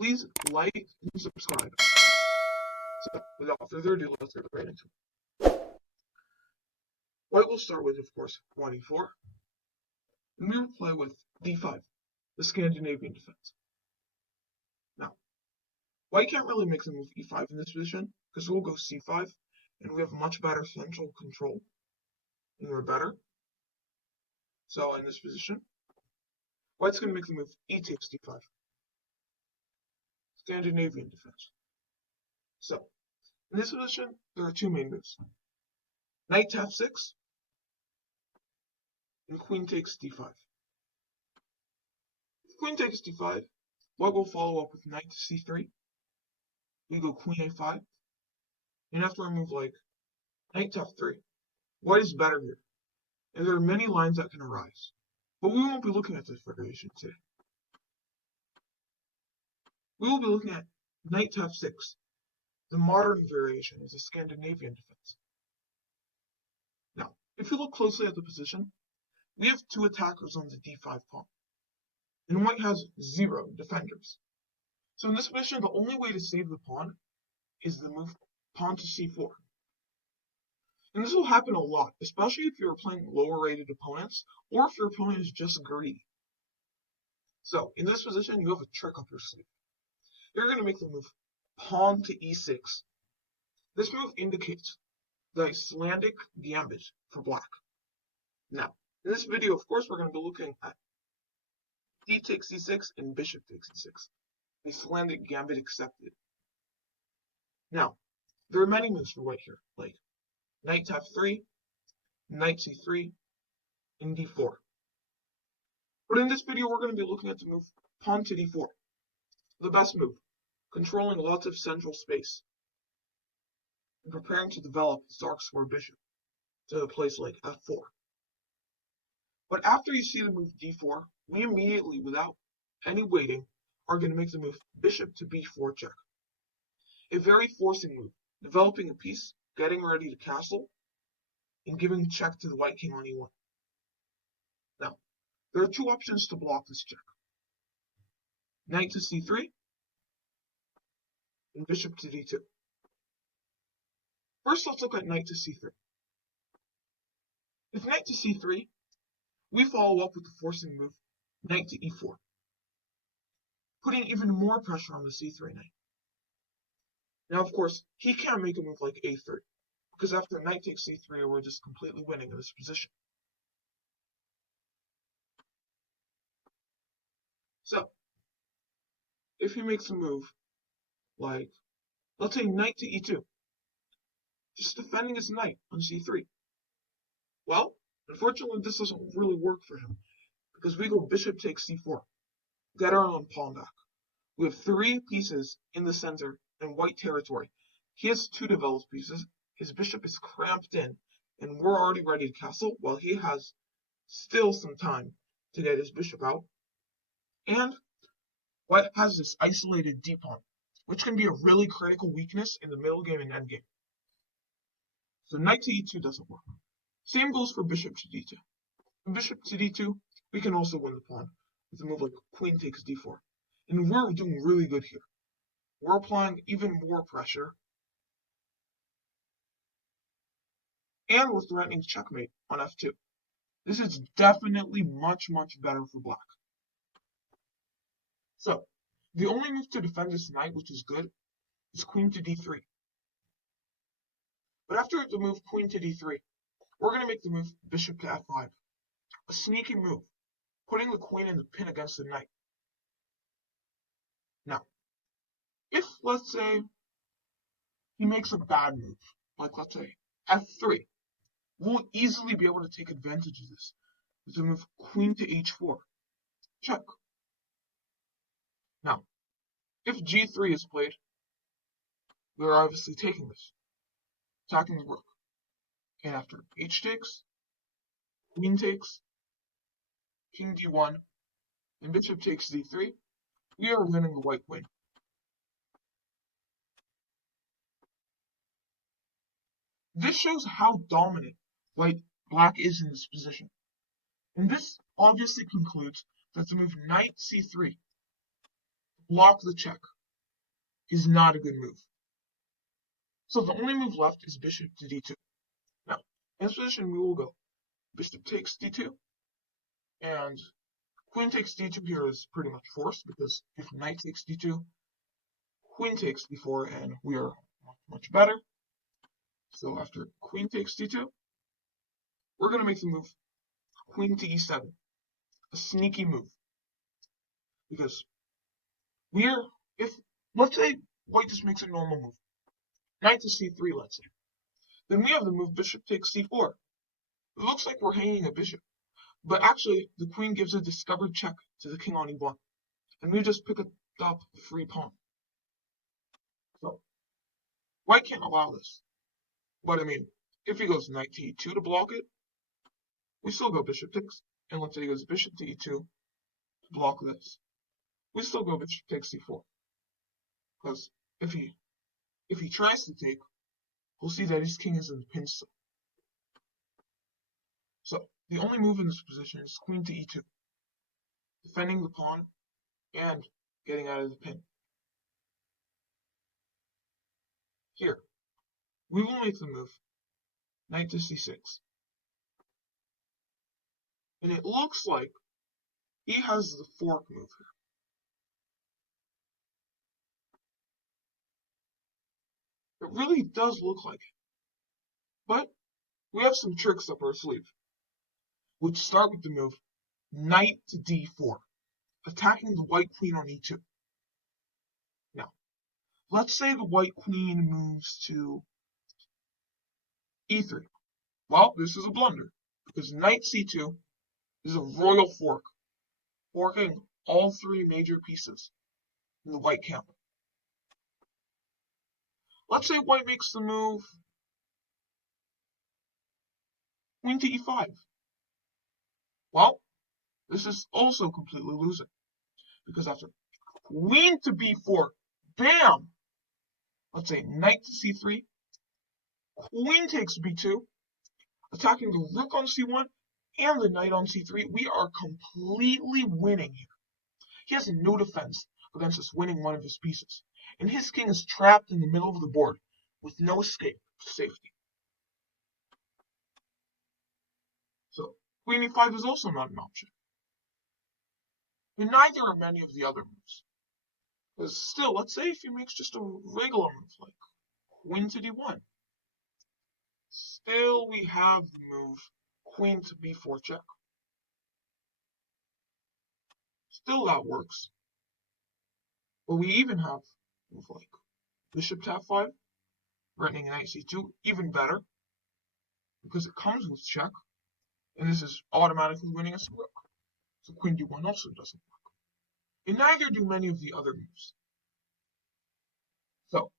Please like and subscribe. So, without further ado, let's get right into it. White will start with, of course, pawn e4, and we will play with d5, the Scandinavian defense. Now, white can't really make the move e5 in this position, because we'll go c5, and we have much better central control, and we're better. So, in this position, white's going to make the move e takes d5, Scandinavian defense. So, in this position, there are two main moves. Knight to f6, and queen takes d5. If queen takes d5, white will follow up with knight to c3. We go queen a5. And after a move like knight to f3, white is better here. And there are many lines that can arise. But we won't be looking at this variation today. We will be looking at knight to f6, the modern variation of the Scandinavian defense. Now, if you look closely at the position, we have two attackers on the d5 pawn, and white has 0 defenders. So in this position, the only way to save the pawn is the move pawn to c4. And this will happen a lot, especially if you're playing lower-rated opponents, or if your opponent is just greedy. So in this position, you have a trick up your sleeve. You're going to make the move pawn to e6. This move indicates the Icelandic gambit for black. Now, in this video, of course, we're going to be looking at d takes e6 and bishop takes e6. Icelandic gambit accepted. Now, there are many moves for white here, like knight to f3, knight c3, and d4. But in this video, we're going to be looking at the move pawn to d4. The best move, controlling lots of central space, and preparing to develop the dark square bishop to a place like f4. But after you see the move d4, we immediately, without any waiting, are going to make the move bishop to b4 check. A very forcing move, developing a piece, getting ready to castle, and giving check to the white king on e1. Now, there are two options to block this check. Knight to c3, and bishop to d2. First, let's look at knight to c3. With knight to c3, we follow up with the forcing move, knight to e4, putting even more pressure on the c3 knight. Now, of course, he can't make a move like a3, because after knight takes c3, we're just completely winning in this position. So, if he makes a move like, let's say knight to e2, just defending his knight on c3, well, unfortunately, this doesn't really work for him, because we go bishop takes c4, get our own pawn back. We have 3 pieces in the center in white territory. He has 2 developed pieces, his bishop is cramped in, and we're already ready to castle, while he has still some time to get his bishop out. And white has this isolated d-pawn, which can be a really critical weakness in the middle game and endgame. So knight to e2 doesn't work. Same goes for bishop to d2. From bishop to d2, we can also win the pawn with a move like queen takes d4. And we're doing really good here. We're applying even more pressure. And we're threatening checkmate on f2. This is definitely much, much better for black. So, the only move to defend this knight, which is good, is queen to d3. But after the move queen to d3, we're going to make the move bishop to f5. A sneaky move, putting the queen in the pin against the knight. Now, if, let's say, he makes a bad move, like let's say f3, we'll easily be able to take advantage of this with the move queen to h4. Check. Now, if g3 is played, we're obviously taking this, attacking the rook. And after h takes, queen takes, king d1, and bishop takes d3, we are winning the white wing. This shows how dominant black is in this position. And this obviously concludes that the move knight c3, block the check is not a good move. So the only move left is bishop to d2. Now, in this position, we will go bishop takes d2, and queen takes d2 here is pretty much forced, because if knight takes d2, queen takes d4, and we are much better. So after queen takes d2, we're going to make the move queen to e7, a sneaky move. Because let's say white just makes a normal move, knight to c3, let's say, then we have the move bishop takes c4. It looks like we're hanging a bishop, but actually the queen gives a discovered check to the king on e1, and we just pick up the free pawn. So white can't allow this. But I mean, if he goes knight to e2 to block it, we still go bishop takes. And let's say he goes bishop to e2 to block this, we still go bishop takes c4. Because if he tries to take, we'll see that his king is in the pin still. So the only move in this position is queen to e2, defending the pawn and getting out of the pin. Here, we will make the move knight to c6. And it looks like he has the fork move here. It really does look like it. But we have some tricks up our sleeve, which start with the move knight to d4, attacking the white queen on e2. Now, let's say the white queen moves to e3. Well, this is a blunder, because knight c2 is a royal fork, forking all three major pieces in the white camp. Let's say white makes the move queen to e5. Well, this is also completely losing, because after queen to b4, bam! Let's say knight to c3, queen takes b2, attacking the rook on c1 and the knight on c3. We are completely winning here. He has no defense against us winning one of his pieces, and his king is trapped in the middle of the board with no escape to safety. So queen e5 is also not an option. And neither are many of the other moves. Because still, let's say if he makes just a regular move like queen to d1, still we have the move queen to b4 check. Still that works. But we even have a move like bishop to f5, threatening knight c2, even better, because it comes with check, and this is automatically winning us a rook. So queen d1 also doesn't work. And neither do many of the other moves. So,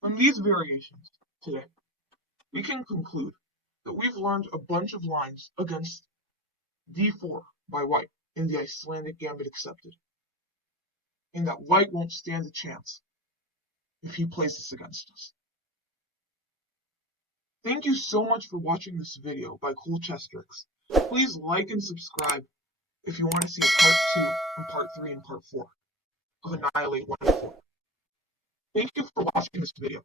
from these variations today, we can conclude that we've learned a bunch of lines against d4 by white in the Icelandic Gambit Accepted, and that white won't stand a chance if he plays this against us. Thank you so much for watching this video by Cool Chess Tricks. Please like and subscribe if you want to see a part 2 and part 3 and part 4 of Annihilate 1 and 4. Thank you for watching this video.